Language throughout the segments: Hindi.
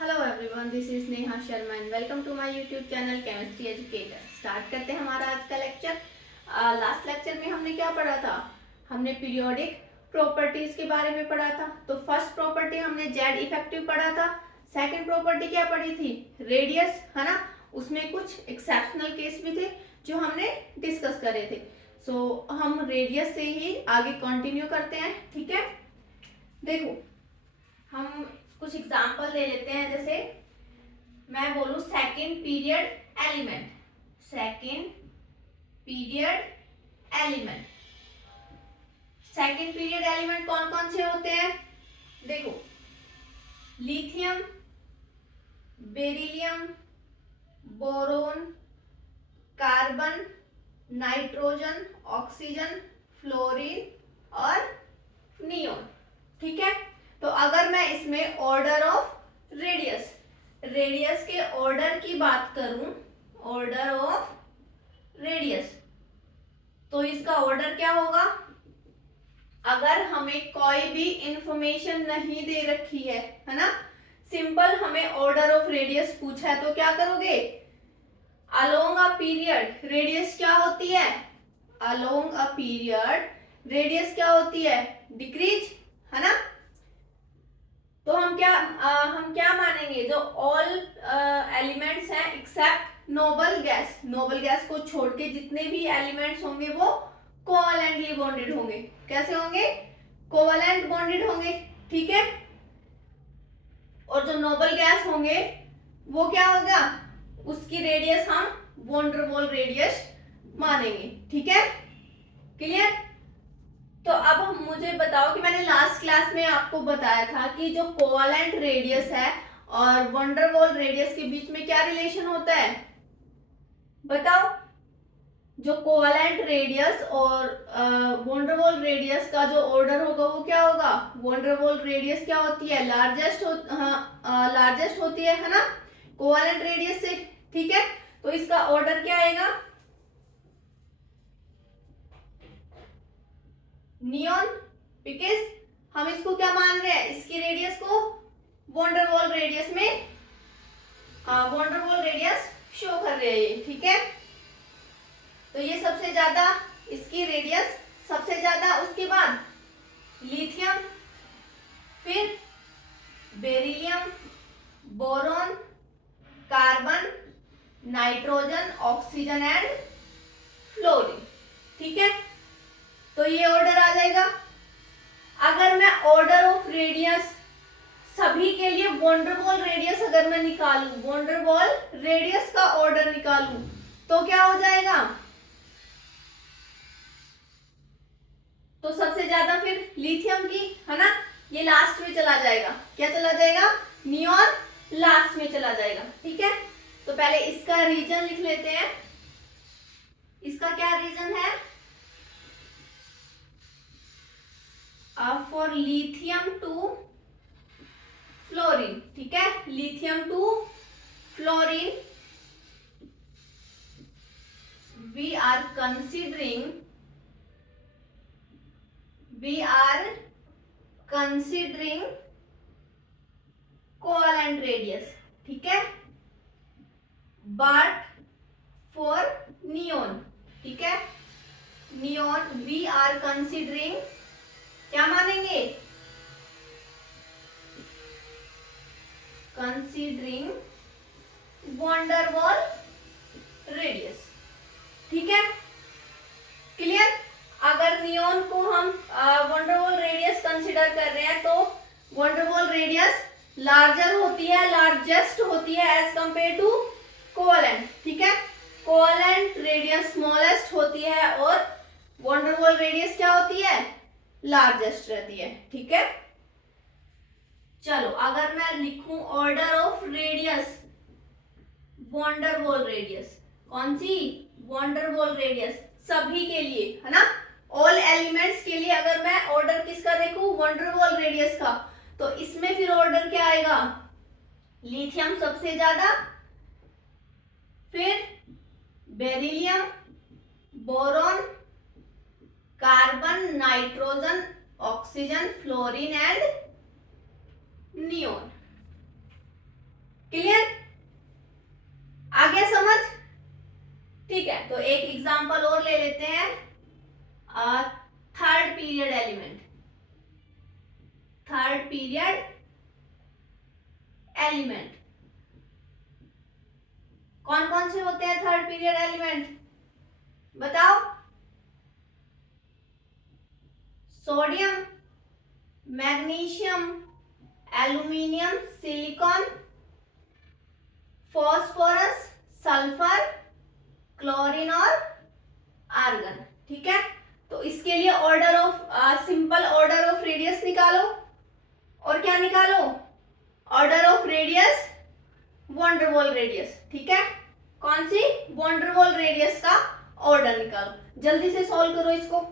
Hello everyone, this is Neha Sharma and welcome to my YouTube channel chemistry educator. Start करते हैं हमारा आज का लेक्चर। लास्ट लेक्चर में हमने क्या पढ़ा था? हमने पीरियोडिक प्रॉपर्टीज के बारे में पढ़ा था। तो फर्स्ट प्रॉपर्टी हमने जेड इफेक्टिव पढ़ा था। सेकंड प्रॉपर्टी क्या पढ़ी थी? रेडियस, है ना। उसमें कुछ एक्सेप्शनल केस भी थे जो हमने डिस्कस करे थे। सो हम रेडियस से ही आगे कंटिन्यू करते हैं, ठीक है। देखो, हम कुछ एग्जाम्पल ले लेते हैं। जैसे मैं बोलूं second period element, second period element. Second period element कौन कौन से होते हैं? देखो, lithium, beryllium, boron, carbon, nitrogen, oxygen, fluorine और नियोन, ठीक है। तो अगर मैं इसमें ऑर्डर ऑफ रेडियस के ऑर्डर की बात करूं, ऑर्डर ऑफ रेडियस, तो इसका ऑर्डर क्या होगा? अगर हमें कोई भी इंफॉर्मेशन नहीं दे रखी है ना, सिंपल हमें ऑर्डर ऑफ रेडियस पूछा है, तो क्या करोगे? अलोंग अ पीरियड रेडियस क्या होती है? अलोंग अ पीरियड रेडियस क्या होती है? डिक्रीज, है ना। तो हम क्या मानेंगे? जो ऑल एलिमेंट्स हैं except noble gas, noble gas को छोड़ के जितने भी एलिमेंट्स होंगे वो कोवैलेंटली बॉन्डेड होंगे। कैसे होंगे? कोवैलेंट बॉन्डेड होंगे, ठीक है। और जो नोबल गैस होंगे वो क्या होगा? उसकी रेडियस हम वॉन डेर वाल्स रेडियस मानेंगे, ठीक है। क्लियर? तो अब हम मुझे बताओ कि मैंने लास्ट क्लास में आपको बताया था कि जो कोवैलेंट रेडियस है और वॉन डेर वाल्स रेडियस के बीच में क्या रिलेशन होता है? बताओ। जो कोवैलेंट रेडियस और वॉन डेर वाल्स रेडियस का जो ऑर्डर होगा वो क्या होगा? वॉन डेर वाल्स रेडियस क्या होती है? लार्जेस्ट होती है ना, कोवैलेंट रेडियस से, ठीक है। तो इसका ऑर्डर क्या आएगा? नियॉन, बिकॉज हम इसको क्या मान रहे हैं? इसकी रेडियस को वॉन डेर वाल्स रेडियस में, van der Waals radius show कर रहे हैं ये, ठीक है। तो ये सबसे ज्यादा इसकी रेडियस सबसे ज्यादा, उसके बाद लिथियम, फिर beryllium, boron, carbon, nitrogen, oxygen and fluorine, ठीक है। तो ये ऑर्डर आ जाएगा। अगर मैं ऑर्डर ऑफ रेडियस सभी के लिए वॉन डेर वाल्स रेडियस अगर मैं निकालूं, वॉन डेर वाल्स रेडियस का ऑर्डर निकालूं, तो क्या हो जाएगा? तो सबसे ज्यादा फिर लिथियम की, है ना। ये लास्ट में चला जाएगा। क्या चला जाएगा? नियॉन लास्ट में चला जाएगा, ठीक है। तो पहले इसका रीजन लिख लेते हैं। इसका क्या रीजन है? फॉर लिथियम टू फ्लोरीन, ठीक है। Lithium to fluorine we are considering covalent radius, ठीक है। बट फॉर नियॉन, ठीक है, नियॉन वी आर कंसिडरिंग, क्या मानेंगे? Considering van der Waals radius, ठीक है। क्लियर? अगर नियॉन को हम van der Waals radius consider कर रहे हैं तो van der Waals radius larger होती है, लार्जेस्ट होती है एज कंपेयर टू कोवैलेंट, ठीक है। कोवैलेंट रेडियस स्मॉलेस्ट होती है और वॉन डेर वाल्स रेडियस क्या होती है? लार्जेस्ट रहती है, ठीक है। चलो, अगर मैं लिखूं order of radius, van der Waals radius, कौन सी? वॉन डेर वाल्स रेडियस सभी के लिए, है ना, ऑल एलिमेंट्स के लिए अगर मैं ऑर्डर किसका देखूं? वॉन डेर वाल्स रेडियस का, तो इसमें फिर ऑर्डर क्या आएगा? लिथियम सबसे ज्यादा, फिर beryllium, boron, carbon, nitrogen, oxygen, fluorine and neon, example और ले लेते हैं, third period element. Third period element कौन कौन से होते हैं थर्ड पीरियड एलिमेंट, बताओ। Sodium, magnesium, aluminium, silicon, phosphorus, sulphur, chlorine और आर्गन। ठीक है, तो इसके लिए order of simple order of radius निकालो, और क्या निकालो, order of radius van Waals radius. ठीक है, कौन सी, वॉन वॉल रेडियस का ऑर्डर निकालो। जल्दी से सॉल्व करो इसको।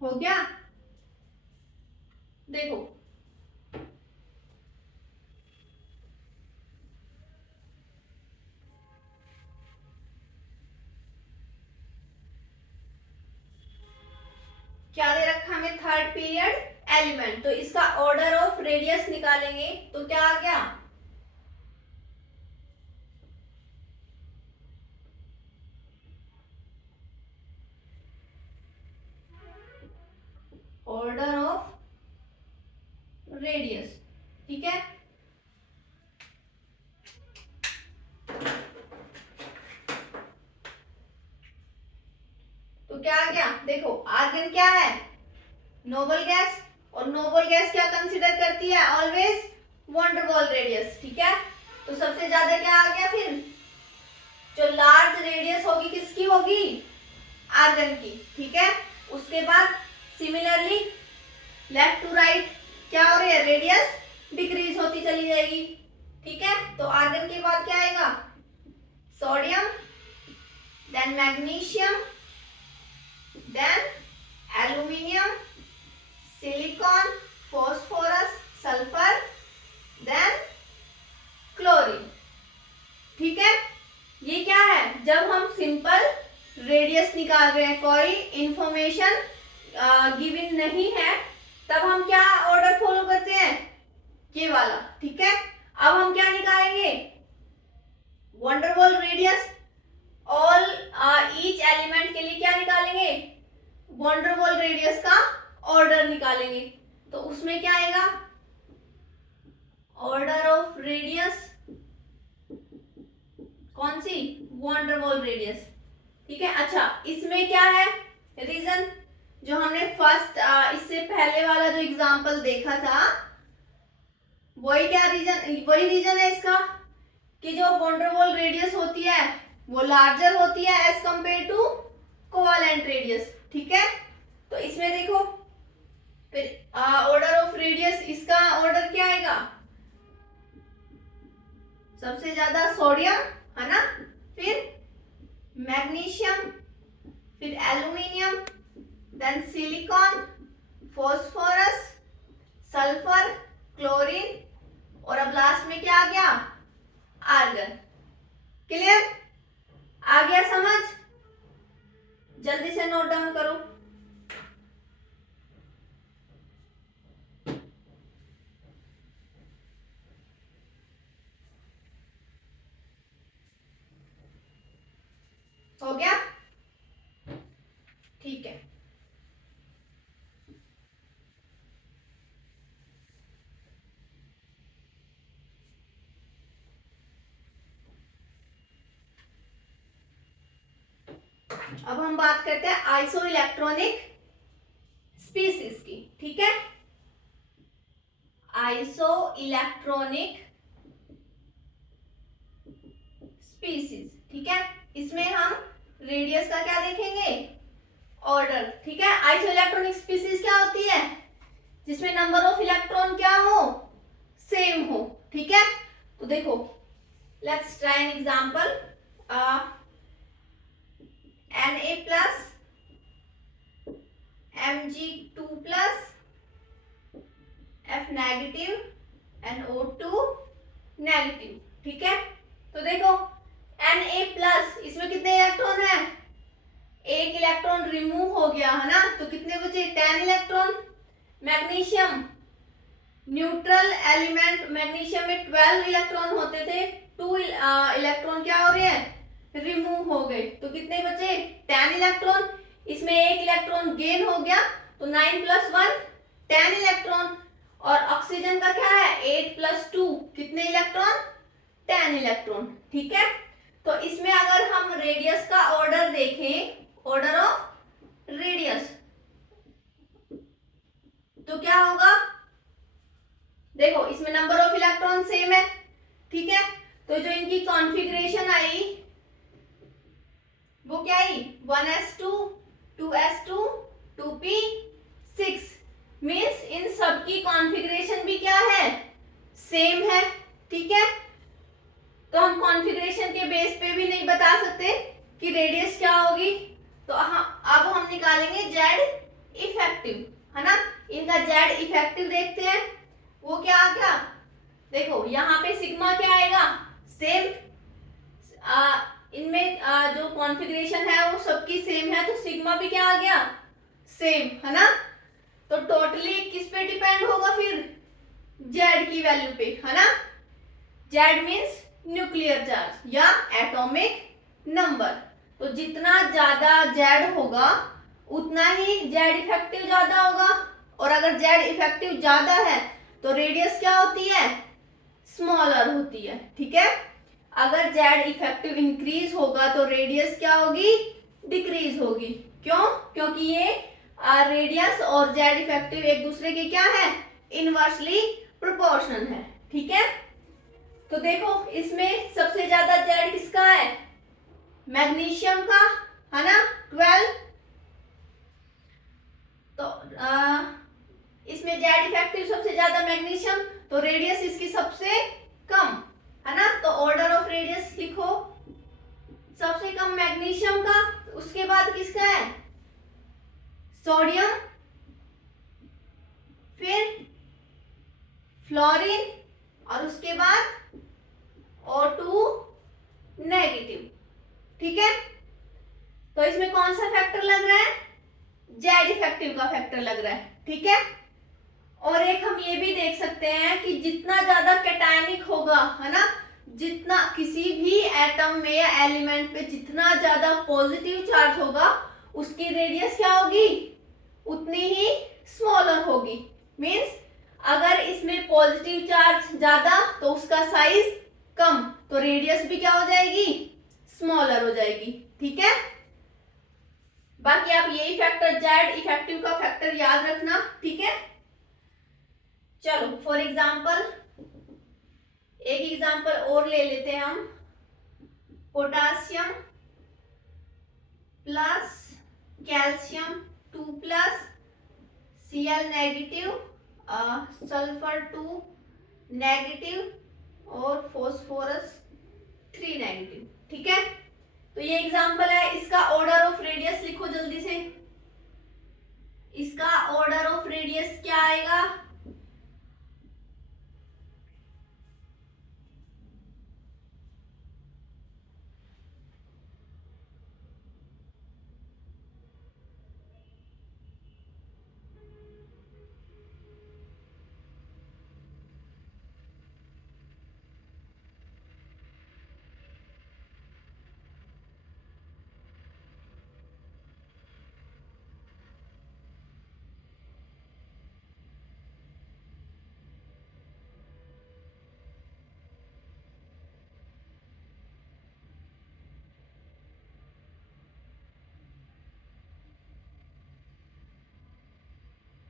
हो गया, देखो क्या दे रखा हमें, थर्ड पीरियड एलिमेंट। तो इसका ऑर्डर ऑफ रेडियस निकालेंगे तो क्या आ गया, ऑर्डर ऑफ रेडियस। ठीक है, तो क्या आ गया, देखो आर्गन क्या है, नोबल गैस, और नोबल गैस क्या कंसीडर करती है, ऑलवेज वॉन वॉल रेडियस। ठीक है, तो सबसे ज्यादा क्या आ गया फिर, जो लार्ज रेडियस होगी किसकी होगी, आर्गन की। ठीक है, उसके बाद सिमिलरली लेफ्ट टू राइट क्या हो रही है, रेडियस डिक्रीज होती चली जाएगी। ठीक है, तो आर्गन के बाद क्या आएगा, sodium, then magnesium, then aluminium, silicon, phosphorus, sulphur, then chlorine. ठीक है, ये क्या है, जब हम सिंपल रेडियस निकाल रहे हैं, कोई इंफॉर्मेशन गिवन नहीं है, तब हम क्या ऑर्डर फॉलो करते हैं, ये वाला। ठीक है, अब हम क्या निकालेंगे, van Waals radius all each element के लिए क्या निकालेंगे, वॉन वॉल रेडियस का ऑर्डर निकालेंगे। तो उसमें क्या आएगा, ऑर्डर ऑफ रेडियस कौन सी, वॉन वॉल रेडियस। ठीक है, अच्छा इसमें क्या है रीजन, जो हमने फर्स्ट इससे पहले वाला जो एग्जांपल देखा था, वही क्या रीजन, वही रीजन है इसका कि जो वॉन वॉल रेडियस होती है वो लार्जर होती है as compare to covalent radius. ठीक है, तो इसमें देखो फिर ऑर्डर ऑफ रेडियस, इसका ऑर्डर क्या आएगा, सबसे ज्यादा सोडियम है ना, फिर मैग्नीशियम, फिर aluminium, then silicon, phosphorus, sulphur, chlorine, और अब लास्ट में क्या आ गया, आर्गन। क्लियर, आ गया समझ, जल्दी से नोट डाउन करो। हो गया, ठीक है। अब हम बात करते हैं आइसो इलेक्ट्रॉनिक स्पीसीज की। ठीक है, आइसो इलेक्ट्रॉनिक स्पीसीज। ठीक है, इसमें हम रेडियस का क्या देखेंगे, ऑर्डर, ठीक है। आइसो इलेक्ट्रॉनिक स्पीसीज क्या होती है? जिसमें नंबर ऑफ इलेक्ट्रॉन क्या हो? सेम हो, ठीक है। तो देखो, let's try an example. Na plus Mg2 plus F negative NO2 negative, ठीक है। तो देखो Na प्लस, इसमें कितने इलेक्ट्रॉन है? एक इलेक्ट्रॉन रिमूव हो गया है ना, तो कितने बचे? 10 electron. Magnesium neutral element, magnesium में 12 इलेक्ट्रॉन होते थे, 2 इलेक्ट्रॉन क्या हो रहे हैं? रिमूव हो गए, तो कितने बचे? 10 इलेक्ट्रॉन। इसमें एक इलेक्ट्रॉन गेन हो गया, तो 9 प्लस 1 10 इलेक्ट्रॉन। और ऑक्सीजन का क्या है? 8 प्लस 2 कितने इलेक्ट्रॉन? 10 इलेक्ट्रॉन, ठीक है। तो इसमें अगर हम रेडियस का ऑर्डर देखें, ऑर्डर ऑफ रेडियस, तो क्या होगा? देखो इसमें नंबर ऑफ इलेक्ट्रॉन सेम है, ठीक है। तो जो इनकी कॉन्फ़िगरेशन आई वो क्या आई? 1s2 2s2 2p6, means in सबकी कॉन्फ़िगरेशन भी क्या है? सेम है, ठीक है। तो हम कॉन्फ़िगरेशन के बेस पे भी नहीं बता सकते कि रेडियस क्या होगी। तो अब हम निकालेंगे जेड इफेक्टिव, है ना। इनका जेड इफेक्टिव देखते हैं, वो क्या आ गया? देखो यहाँ पे सिग्मा क्या आएगा? सेम। इनमें जो कॉन्फ़िगरेशन है वो सबकी सेम है, तो सिग्मा भी क्या आ गया? सेम, है ना। तो टोटली किस पे डिपेंड होगा फिर? जेड की वैल्यू पे, है ना। जेड मीन्स न्यूक्लियर चार्ज या एटॉमिक नंबर। तो जितना ज्यादा जेड होगा उतना ही जेड इफेक्टिव ज्यादा होगा, और अगर जेड इफेक्टिव ज्यादा है तो रेडियस क्या होती है? स्मॉलर होती है, ठीक है। अगर जेड इफेक्टिव इंक्रीज होगा तो रेडियस क्या होगी? डिक्रीज होगी। क्यों? क्योंकि ये रेडियस और जेड इफेक्टिव एक दूसरे के क्या है? इनवर्सली प्रोपोर्शनल है, ठीक है। तो देखो इसमें सबसे ज्यादा जेड किसका है? मैग्नीशियम का, है ना, 12। तो इसमें जेड इफेक्टिव सबसे ज्यादा मैग्नीशियम, तो रेडियस इसकी सबसे कम, है ना। तो ऑर्डर ऑफ रेडियस लिखो, सबसे कम मैग्नीशियम का, उसके बाद किसका है? सोडियम, फिर फ्लोरीन, और उसके बाद O2 नेगेटिव, ठीक है। तो इसमें कौन सा फैक्टर लग रहा है? जेड इफेक्टिव का फैक्टर लग रहा है, ठीक है। और एक हम ये भी देख सकते हैं कि जितना ज्यादा कैटायनिक होगा, है ना, जितना किसी भी एटम में या एलिमेंट पे जितना ज्यादा पॉजिटिव चार्ज होगा उसकी रेडियस क्या होगी? उतनी ही स्मॉलर होगी। मीन्स अगर इसमें पॉजिटिव चार्ज ज्यादा तो उसका साइज कम, तो रेडियस भी क्या हो जाएगी? स्मॉलर हो जाएगी, ठीक है। बाकी आप यही फैक्टर जेड इफेक्टिव का फैक्टर याद रखना, ठीक है। चलो फॉर एग्जाम्पल एक एग्जाम्पल और ले लेते हैं हम। Potassium plus calcium 2 plus Cl negative, sulphur 2 negative और फॉस्फोरस 3 नेगेटिव, ठीक है। तो ये एग्जाम्पल है। इसका ऑर्डर ऑफ रेडियस लिखो जल्दी से। इसका ऑर्डर ऑफ रेडियस क्या आएगा?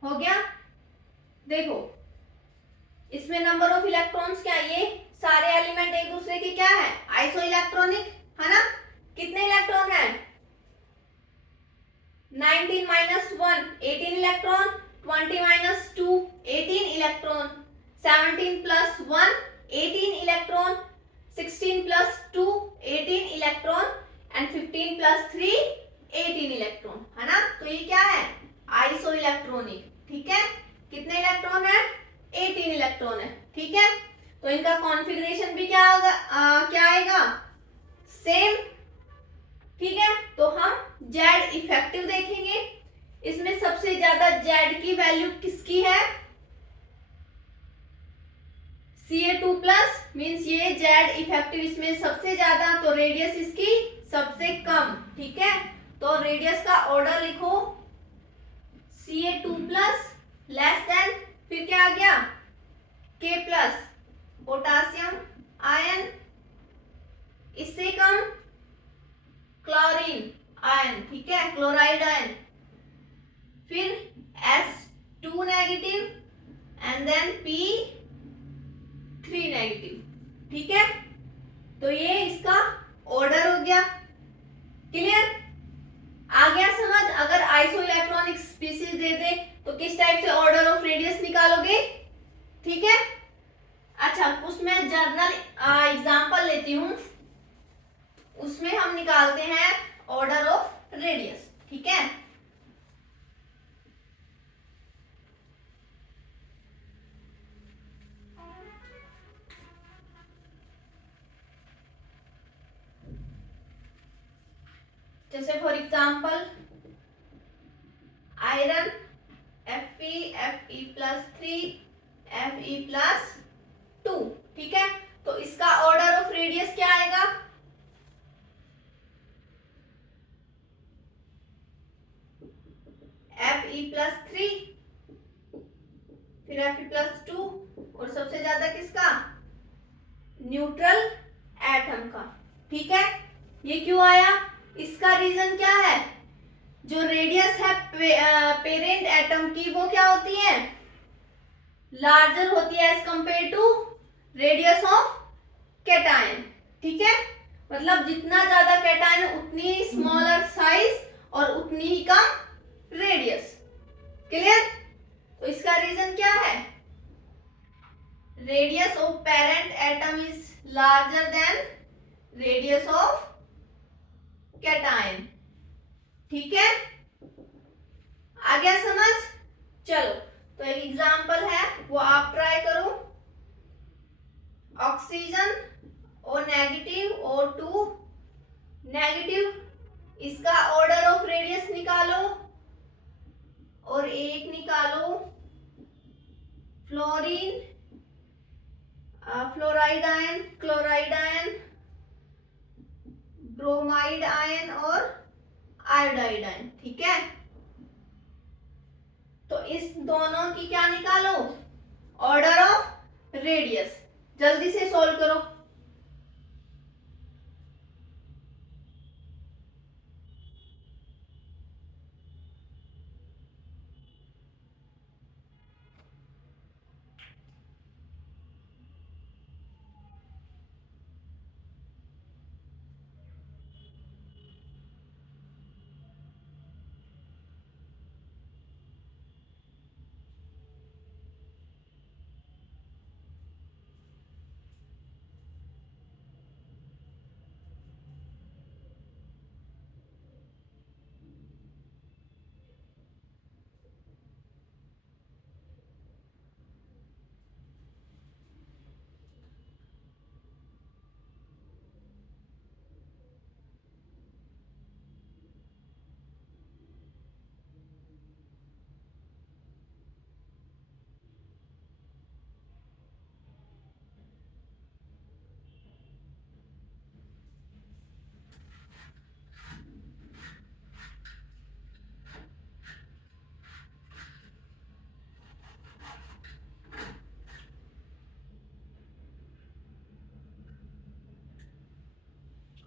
हो गया। देखो इसमें नंबर ऑफ इलेक्ट्रॉन्स क्या, ये सारे एलिमेंट एक दूसरे के क्या है? आइसो इलेक्ट्रॉनिक, है ना। कितने इलेक्ट्रॉन है? 9 18 electron, 20 minus 2 18 electron, 17 plus 1 18 electron, 16 plus 2 18 electron and 15 plus 3 18 electron, है ना। तो ये क्या है, आइसो इलेक्ट्रॉनिक, ठीक है। कितने इलेक्ट्रॉन है, 18 इलेक्ट्रॉन है, ठीक है। तो इनका कॉन्फ़िगरेशन भी क्या होगा, क्या आएगा, सेम, ठीक है। तो हम जेड इफेक्टिव देखेंगे। इसमें सबसे ज्यादा जेड की वैल्यू किसकी है, Ca2 प्लस, मीन्स ये जेड इफेक्टिव इसमें सबसे ज्यादा, तो रेडियस इसकी सबसे कम, ठीक है। तो रेडियस का ऑर्डर लिखो, Ca2 प्लस लेस देन, फिर क्या आ गया, K प्लस पोटासियम आयन, इससे कम क्लोरीन आयन, ठीक है, क्लोराइड आयन, फिर S2 negative and then P3 negative, ठीक है। तो ये इसका ऑर्डर हो गया, क्लियर, आ गया समझ। अगर आइसो इलेक्ट्रॉनिक स्पीसीज दे दे तो किस टाइप से ऑर्डर ऑफ रेडियस निकालोगे, ठीक है। अच्छा, कुछ मैं जर्नल एग्जांपल लेती हूं, उसमें हम निकालते हैं ऑर्डर ऑफ रेडियस, ठीक है। जैसे for example iron Fe plus 3 Fe plus 2, ठीक है। तो इसका ऑर्डर ऑफ रेडियस क्या आएगा, Fe प्लस 3, फिर Fe प्लस 2, और सबसे ज्यादा किसका, न्यूट्रल एटम का, ठीक है। ये क्यों आया, इसका रीजन क्या है, जो रेडियस है पेरेंट एटम की वो क्या होती है, लार्जर होती है as compare to radius of cation, ठीक है। मतलब जितना ज्यादा कैटायन उतनी ही स्मॉलर साइज और उतनी ही कम रेडियस, क्लियर। तो इसका रीजन क्या है, radius of parent atom is larger than radius of cation, ठीक है। आ गया समझ, चलो। तो एक एग्जांपल है वो आप ट्राई करो, oxygen O negative O2 negative, इसका ऑर्डर ऑफ रेडियस निकालो, और एक निकालो fluorine, fluoride ion, chloride ion, bromide ion और आयोडाइड आयन, ठीक है। तो इस दोनों की क्या निकालो, ऑर्डर ऑफ रेडियस, जल्दी से सॉल्व करो।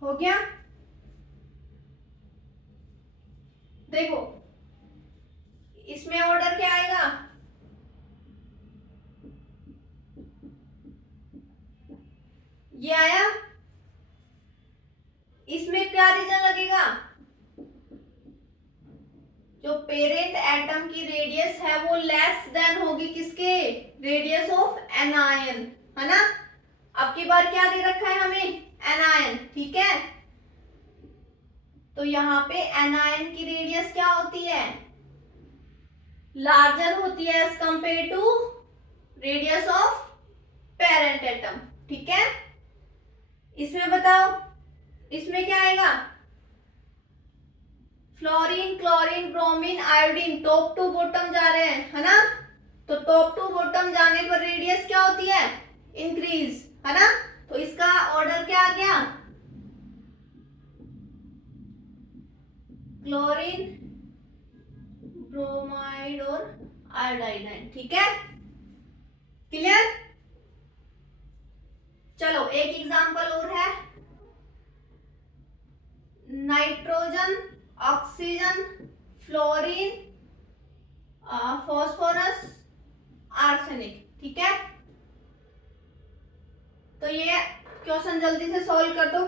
हो गया, देखो इसमें ऑर्डर क्या आएगा, ये आया, इसमें क्या रीजन लगेगा, जो पेरेंट एटम की रेडियस है वो लेस देन होगी किसके, रेडियस ऑफ एनायन, है ना। अब की बार क्या दे रखा है हमें, एनायन, ठीक है। तो यहाँ पे एनायन की रेडियस क्या होती है, लार्जर होती है as compare to radius of parent atom, ठीक है। इसमें बताओ, इसमें क्या आएगा, fluorine, chlorine, bromine, iodine top to bottom जा रहे हैं, है ना। तो टॉप टू बॉटम जाने पर रेडियस क्या होती है, इंक्रीज, है ना। तो इसका ऑर्डर क्या आ गया, क्लोरीन, ब्रोमाइड और आयोडाइन, ठीक है, क्लियर। चलो एक एग्जांपल और है, nitrogen, oxygen, fluorine, phosphorus, arsenic, ठीक है। तो ये क्वेश्चन जल्दी से सॉल्व कर दो।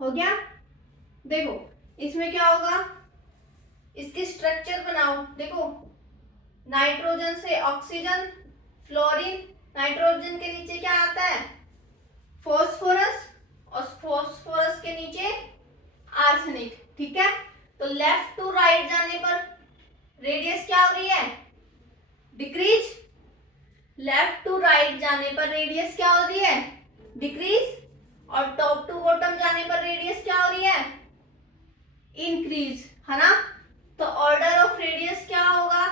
हो गया, देखो इसमें क्या होगा, इसकी स्ट्रक्चर बनाओ, देखो नाइट्रोजन से ऑक्सीजन, फ्लोरीन, नाइट्रोजन के नीचे क्या आता है, फॉस्फोरस, और फॉस्फोरस के नीचे आर्सेनिक, ठीक है। तो लेफ्ट टू राइट जाने पर रेडियस क्या हो रही है, डिक्रीज, लेफ्ट टू राइट जाने पर रेडियस क्या हो रही है, डिक्रीज, और टॉप टू बॉटम जाने पर रेडियस क्या हो रही है, इंक्रीज, है ना। तो ऑर्डर ऑफ रेडियस क्या होगा,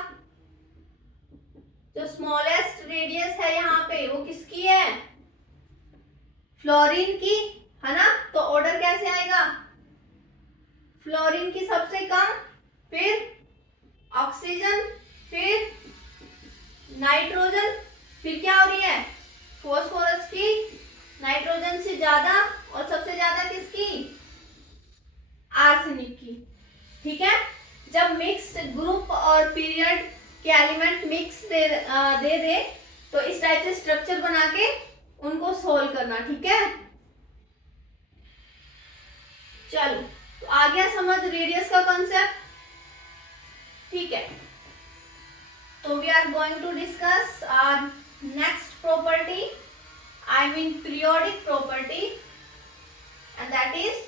जो स्मॉलेस्ट रेडियस है यहाँ पे वो किसकी है, फ्लोरीन की, है ना। तो ऑर्डर कैसे आएगा, फ्लोरीन की सबसे कम, फिर ऑक्सीजन, फिर नाइट्रोजन, फिर क्या हो रही है, फॉस्फोरस की, नाइट्रोजन से ज्यादा, और सबसे ज्यादा किसकी, आर्सेनिक की, ठीक है। जब मिक्स्ड ग्रुप और पीरियड के एलिमेंट मिक्स दे तो इस टाइप से स्ट्रक्चर बना के उनको सोल्व करना, ठीक है। चलो तो आ गया समझ रेडियस का कॉन्सेप्ट, ठीक है। तो we are going to discuss our next property, I mean periodic property, and that is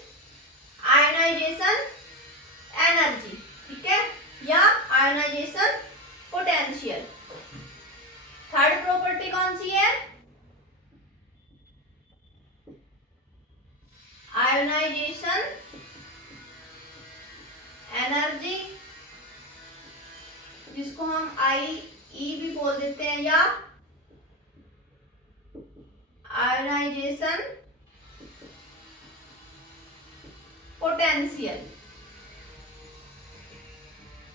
ionization energy, ठीक है, या आयनाइजेशन पोटेंशियल। थर्ड प्रॉपर्टी कौन सी है, आयोनाइजेशन एनर्जी, जिसको हम आई भी बोल देते हैं, या आयोनाइजेशन पोटेंशियल,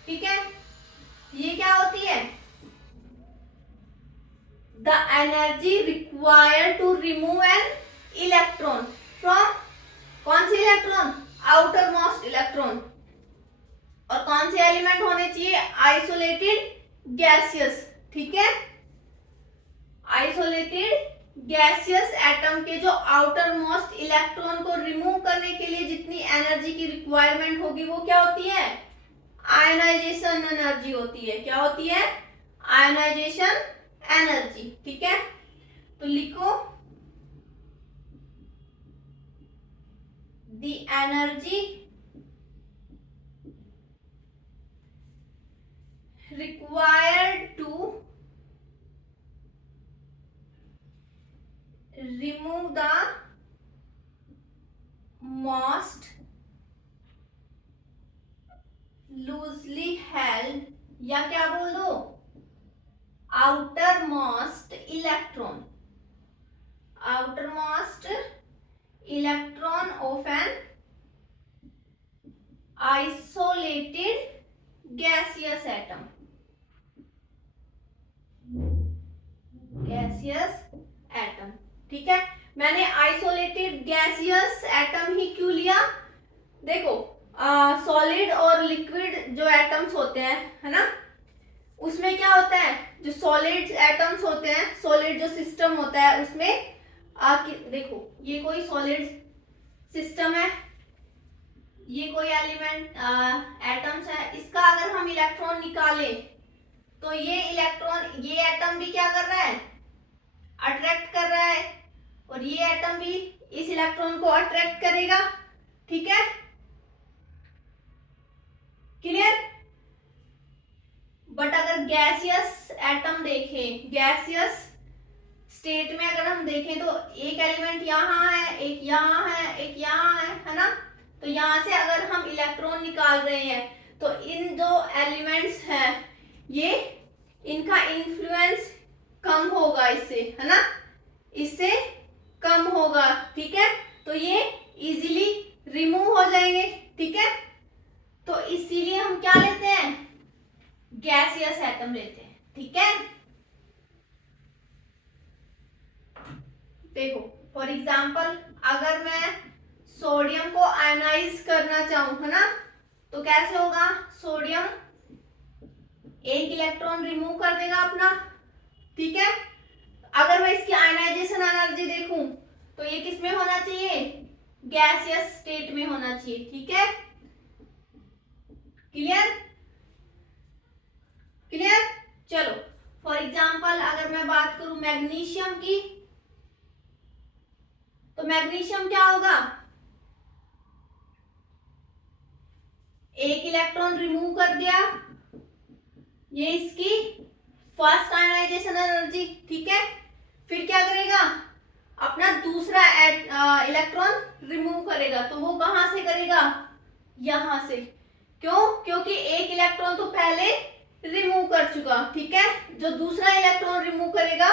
ठीक है। ये क्या होती है, the energy required to remove an electron from, कौन सी इलेक्ट्रॉन, आउटर मोस्ट इलेक्ट्रॉन, और कौन से एलिमेंट होने चाहिए, आइसोलेटेड गैसियस, ठीक है। आइसोलेटेड गैसियस एटम के जो आउटर मोस्ट इलेक्ट्रॉन को रिमूव करने के लिए जितनी एनर्जी की रिक्वायरमेंट होगी वो क्या होती है, आयनाइजेशन एनर्जी होती है, क्या होती है, आयनाइजेशन एनर्जी, ठीक है। तो लिखो, the energy required to remove the most loosely held, या क्या बोल दो, outer most electron, outermost electron of an isolated gaseous atom, gaseous atom. ठीक है, मैंने आइसोलेटेड गैसियस एटम ही क्यों लिया, देखो सॉलिड और लिक्विड जो एटम्स होते हैं, है ना, उसमें क्या होता है, जो सॉलिड एटम्स होते हैं, सॉलिड जो सिस्टम होता है उसमें देखो ये कोई सॉलिड सिस्टम है, ये कोई एलिमेंट एटम्स है, इसका अगर हम इलेक्ट्रॉन निकालें तो ये इलेक्ट्रॉन, ये एटम भी क्या कर रहा है, अट्रैक्ट कर रहा है, और ये एटम भी इस इलेक्ट्रॉन को अट्रैक्ट करेगा। ठीक है, क्लियर। बट अगर गैसियस एटम देखें, गैसियस स्टेट में अगर हम देखें तो एक एलिमेंट यहाँ है, एक यहाँ है, एक यहाँ है ना, तो यहाँ से अगर हम इलेक्ट्रॉन निकाल रहे हैं तो इन जो एलिमेंट्स हैं ये, इनका इन्फ्लुएंस कम होगा इससे, है ना, इससे कम होगा। ठीक है, तो ये इजीली रिमूव हो जाएंगे। ठीक है, तो इसीलिए हम क्या लेते हैं, गैसियस एटम लेते हैं। ठीक है, देखो फॉर एग्जांपल अगर मैं सोडियम को आयनाइज करना चाहूं, है ना, तो कैसे होगा, सोडियम एक इलेक्ट्रॉन रिमूव कर देगा अपना। ठीक है, अगर मैं इसकी आयनाइजेशन एनर्जी देखूं तो ये किस में होना चाहिए, गैसियस स्टेट में होना चाहिए। ठीक है, क्लियर, क्लियर। चलो फॉर एग्जांपल अगर मैं बात करूं मैग्नीशियम की, तो मैग्नीशियम क्या होगा, एक इलेक्ट्रॉन रिमूव कर दिया, ये इसकी फर्स्ट आयनाइजेशन एनर्जी। ठीक है, फिर क्या करेगा, अपना दूसरा इलेक्ट्रॉन रिमूव करेगा, तो वो कहां से करेगा, यहां से। क्यों, क्योंकि एक इलेक्ट्रॉन तो पहले रिमूव कर चुका। ठीक है, जो दूसरा इलेक्ट्रॉन रिमूव करेगा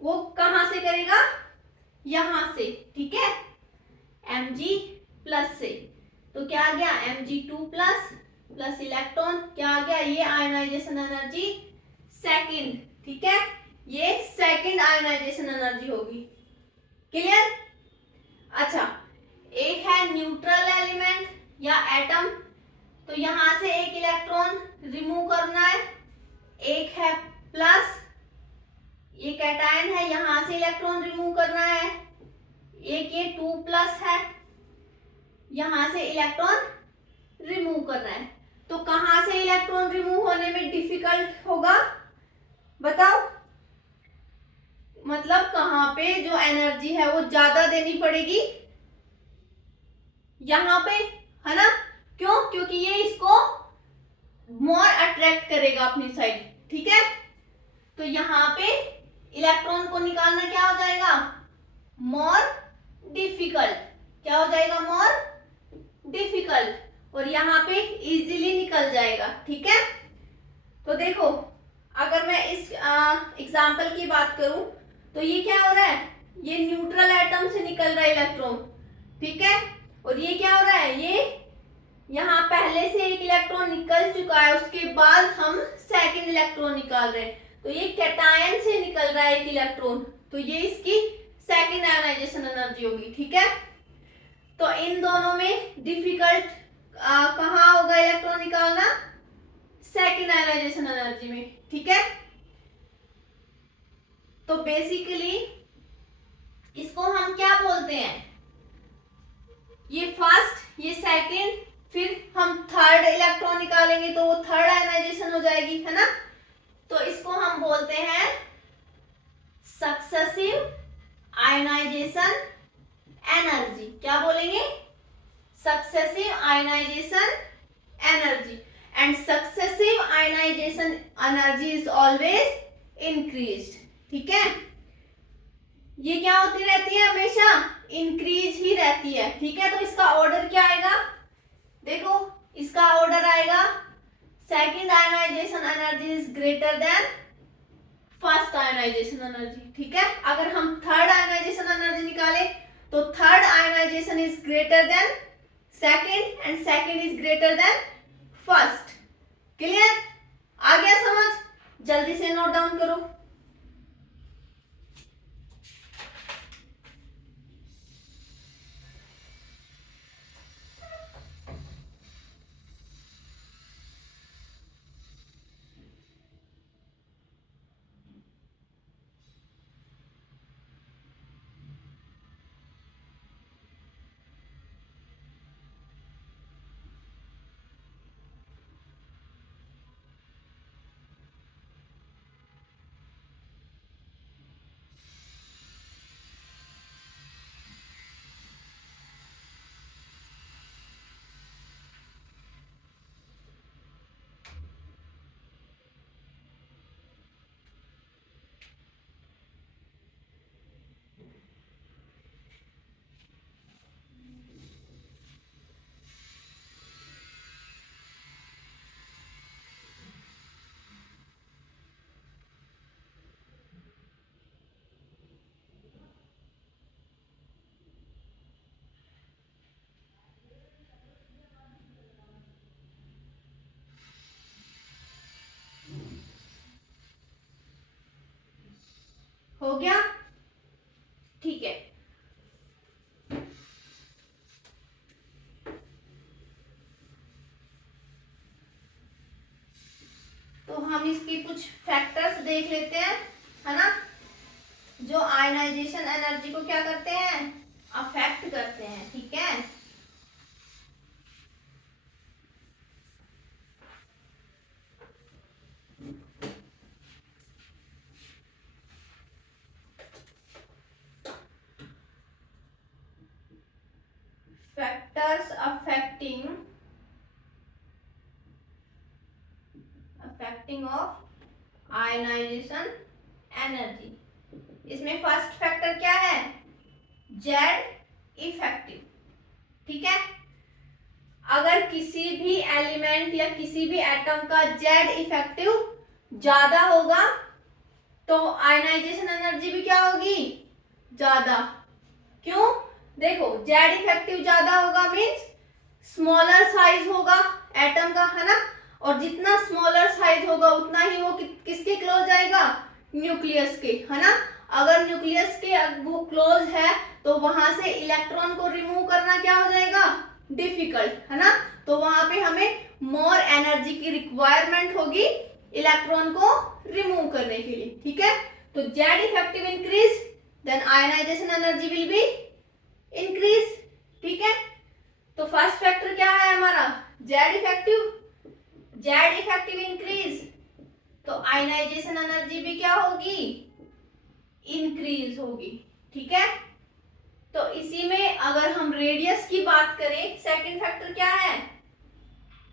वो कहां से करेगा, यहां से। ठीक है, Mg+ से, तो क्या आ गया, Mg2+ प्लस इलेक्ट्रॉन क्या आ गया, ये आयनाइजेशन एनर्जी सेकंड। ठीक है, ये सेकंड आयनाइजेशन एनर्जी होगी। क्लियर। अच्छा, एक है न्यूट्रल एलिमेंट या एटम, तो यहां से एक इलेक्ट्रॉन रिमूव करना है, एक है प्लस, ये कैटायन है, यहां से इलेक्ट्रॉन रिमूव करना है, एक ये 2+ है, यहां से इलेक्ट्रॉन रिमूव करना है। तो कहां से इलेक्ट्रॉन रिमूव होने में डिफिकल्ट होगा, बताओ, मतलब कहां पे जो एनर्जी है वो ज्यादा देनी पड़ेगी, यहां पे, है ना। क्यों, क्योंकि ये इसको मोर अट्रैक्ट करेगा अपनी साइड। ठीक है, तो यहां पे इलेक्ट्रॉन को निकालना क्या हो जाएगा, मोर डिफिकल्ट। क्या हो जाएगा, मोर डिफिकल्ट, और यहाँ पे इजीली निकल जाएगा। ठीक है, तो देखो अगर मैं इस एग्जाम्पल की बात करूं तो ये क्या हो रहा है, ये न्यूट्रल एटम से निकल रहा है इलेक्ट्रॉन। ठीक है, और ये क्या हो रहा है, ये यहाँ पहले से एक इलेक्ट्रॉन निकल चुका है, उसके बाद हम सेकंड इलेक्ट्रॉन निकाल रहे हैं, तो ये कैटायन से निकल रहा है एक इलेक्ट्रॉन, तो ये इसकी सेकंड आयनाइजेशन एनर्जी होगी। ठीक है, तो इन दोनों में डिफिकल्ट कहाँ होगा इलेक्ट्रॉन निकालना, सेकंड आयनाइजेशन एनर्जी में। ठीक है, तो बेसिकली इसको हम क्या बोलते हैं, ये फर्स्ट, ये सेकंड, फिर हम थर्ड इलेक्ट्रॉन निकालेंगे तो वो थर्ड आयनाइजेशन हो जाएगी, है ना। तो इसको हम बोलते हैं सक्सेसिव आयनाइजेशन एनर्जी। क्या बोलेंगे, successive ionization energy, and successive ionization energy is always increased. ठीक है, ये क्या होती रहती है, हमेशा इंक्रीज ही रहती है, ठीक है। तो इसका ऑर्डर क्या आएगा, देखो इसका ऑर्डर आएगा second ionization energy is greater than first ionization energy, ठीक है। अगर हम थर्ड आयनाइजेशन एनर्जी निकाले तो third ionization is greater than second and second is greater than first. Clear, आ गया समझ? जल्दी से नोट डाउन करो। हो गया, ठीक है। तो हम इसकी कुछ फैक्टर्स देख लेते हैं, है ना, जो आयनाइजेशन एनर्जी को क्या करते हैं, अफेक्ट करते हैं, ठीक है। Factors affecting of ionization energy. इसमें फर्स्ट फैक्टर क्या है, जेड इफेक्टिव, ठीक है। अगर किसी भी एलिमेंट या किसी भी एटम का जेड इफेक्टिव ज्यादा होगा तो आयनाइजेशन एनर्जी भी क्या होगी, ज्यादा। क्यों, देखो जेड इफेक्टिव ज्यादा होगा मीन्स स्मॉलर साइज होगा एटम का, है ना, और जितना स्मॉलर साइज होगा उतना ही वो किसके क्लोज जाएगा, न्यूक्लियस के, है ना। अगर न्यूक्लियस के वो क्लोज है तो वहां से इलेक्ट्रॉन को रिमूव करना क्या हो जाएगा, डिफिकल्ट, है ना। तो वहां पे हमें मोर एनर्जी की रिक्वायरमेंट होगी इलेक्ट्रॉन को रिमूव करने के लिए, ठीक है। तो Z effective increase then ionization energy will be increase, ठीक है। तो फर्स्ट फैक्टर क्या है हमारा, Z effective. Z effective increase तो आयनाइजेशन एनर्जी भी क्या होगी, इंक्रीज होगी, ठीक है। तो इसी में अगर हम रेडियस की बात करें, सेकंड फैक्टर क्या है,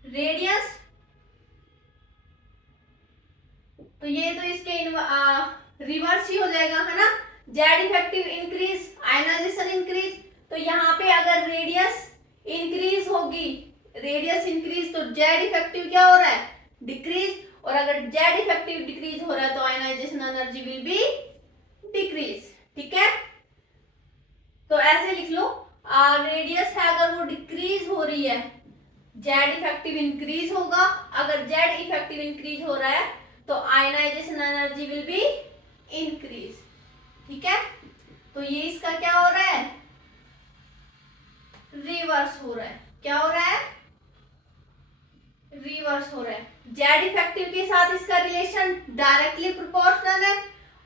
रेडियस। तो ये तो इसके रिवर्स ही हो जाएगा, है ना। Z effective increase, ionization increase. तो यहाँ पे अगर रेडियस इंक्रीज होगी, रेडियस इंक्रीज, तो जेड इफेक्टिव क्या हो रहा है, डिक्रीज। और अगर जेड इफेक्टिव डिक्रीज हो रहा है तो ionization energy will be decrease, ठीक है। तो ऐसे लिख लो, रेडियस है अगर वो डिक्रीज हो रही है, जेड इफेक्टिव इंक्रीज होगा। अगर जेड इफेक्टिव इंक्रीज हो रहा है तो ionization energy will be increase, ठीक है। तो ये इसका क्या हो रहा है, रिवर्स हो रहा है। क्या हो रहा है, रिवर्स हो रहा है। जेड इफेक्टिव के साथ इसका रिलेशन डायरेक्टली प्रोपोर्शनल है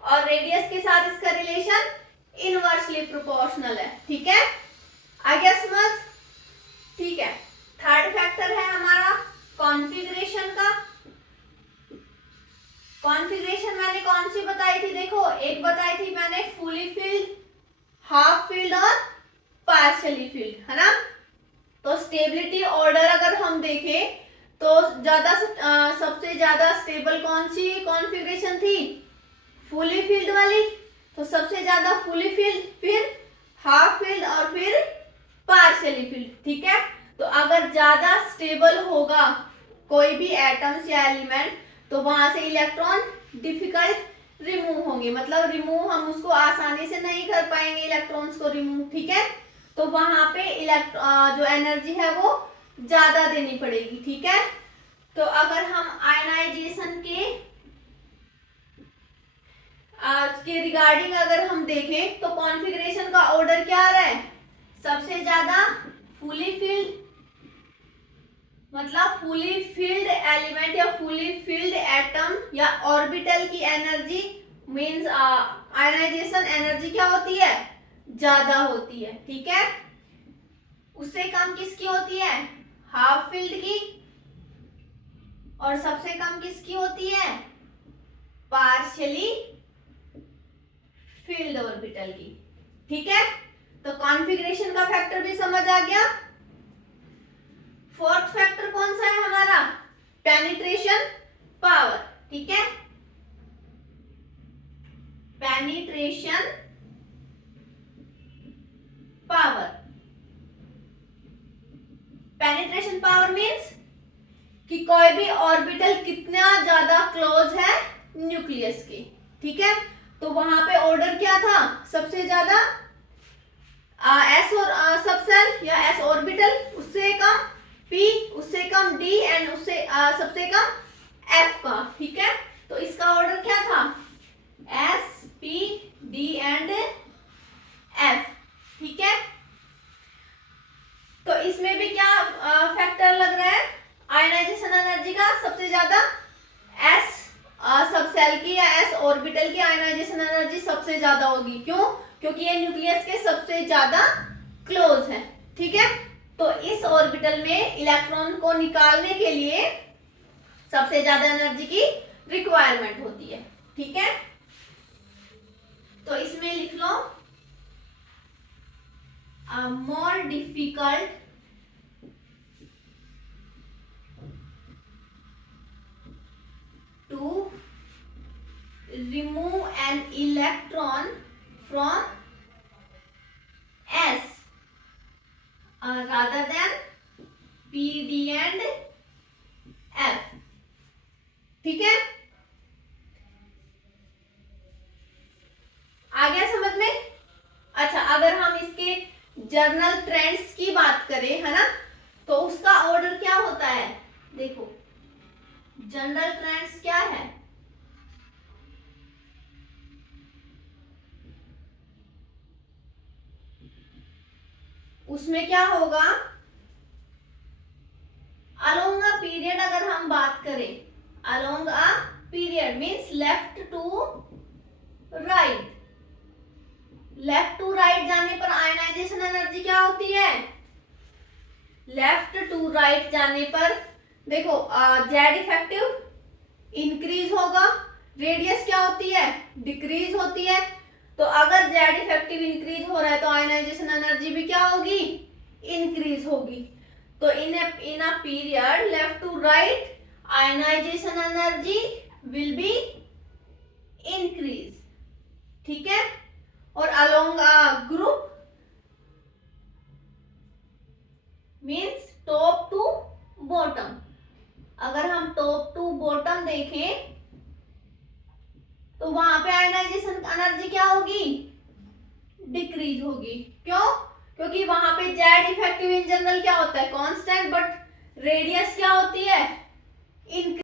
और रेडियस के साथ इसका रिलेशन इनवर्सली प्रोपोर्शनल है, ठीक है। आ गया समझ, ठीक है। थर्ड फैक्टर है हमारा कॉन्फ़िगरेशन का। कॉन्फ़िगरेशन मैंने कौन सी बताई थी, देखो एक बताई थी मैंने फुली फिल्ड, हाफ फिल्ड और पार्शियली फिल्ड, है ना। तो स्टेबिलिटी ऑर्डर अगर हम देखें तो सबसे ज्यादा स्टेबल कौन सी कॉन्फ़िगरेशन थी, फुली फिल्ड वाली। तो सबसे ज्यादा फुली फिल्ड, फिर हाफ फिल्ड और फिर पार्शियली फिल्ड, ठीक है। तो अगर ज्यादा स्टेबल होगा कोई भी एटम्स या एलिमेंट तो वहां से इलेक्ट्रॉन डिफिकल्ट रिमूव होंगे, मतलब रिमूव हम उसको आसानी से नहीं कर पाएंगे इलेक्ट्रॉन्स को रिमूव, ठीक है। तो वहां पे जो एनर्जी है वो ज्यादा देनी पड़ेगी, ठीक है। तो अगर हम आयनाइजेशन के रिगार्डिंग अगर हम देखें तो कॉन्फ़िगरेशन का ऑर्डर क्या आ रहा है, सबसे ज्यादा फुली फिल्ड, मतलब फुली फिल्ड एलिमेंट या फुली फिल्ड एटम या ऑर्बिटल की एनर्जी मींस आयनाइजेशन एनर्जी क्या होती है, ज्यादा होती है, ठीक है। उससे कम किसकी होती है, हाफ फिल्ड की, और सबसे कम किसकी होती है, पार्शियली फील्ड ऑर्बिटल की, ठीक है। तो कॉन्फ़िगरेशन का फैक्टर भी समझ आ गया। फोर्थ फैक्टर कौन सा है हमारा, पेनिट्रेशन पावर, ठीक है। Penetration power, penetration power means कि कोई भी ऑर्बिटल कितना ज्यादा क्लोज है न्यूक्लियस के, ठीक है। तो वहां पे ऑर्डर क्या था, सबसे ज्यादा एस और सबसेल या एस ऑर्बिटल, उससे कम पी, उससे कम डी एंड उससे सबसे कम एफ का, ठीक है। तो इसका ऑर्डर क्या था, S P D and F, ठीक है। तो इसमें भी क्या फैक्टर लग रहा है, आयनाइजेशन एनर्जी का सबसे ज्यादा एस सबसेल की या एस ऑर्बिटल की आयनाइजेशन एनर्जी सबसे ज्यादा होगी, क्यों, क्योंकि ये न्यूक्लियस के सबसे ज्यादा क्लोज है, ठीक है। तो इस ऑर्बिटल में इलेक्ट्रॉन को निकालने के लिए सबसे ज्यादा एनर्जी की रिक्वायरमेंट होती है, ठीक है। तो इसमें लिख लो more difficult to remove an electron from S rather than P, D and F, ठीक है। आ गया समझ में। अच्छा, अगर हम इसके जर्नल ट्रेंड्स की बात करें, है ना, तो उसका ऑर्डर क्या होता है, देखो जनरल ट्रेंड्स क्या है, उसमें क्या होगा, अलोंग अ पीरियड अगर हम बात करें, along a period means left to right, left to right जाने पर आयनाइजेशन एनर्जी क्या होती है, लेफ्ट टू राइट जाने पर देखो जेड इफेक्टिव इंक्रीज होगा, रेडियस क्या होती है, डिक्रीज होती है। तो अगर जेड इफेक्टिव इंक्रीज हो रहा है तो आयनाइजेशन एनर्जी भी क्या होगी, इंक्रीज होगी। तो in a period left to right ionization energy will be increase, ठीक है। और along a group means top to bottom, अगर हम टॉप टू बॉटम देखें तो वहां पे आयनाइजेशन एनर्जी क्या होगी, डिक्रीज होगी, क्यों, क्योंकि वहां पे जेड इफेक्टिव इन जनरल क्या होता है, कांस्टेंट, बट रेडियस क्या होती है, इंक्रीज।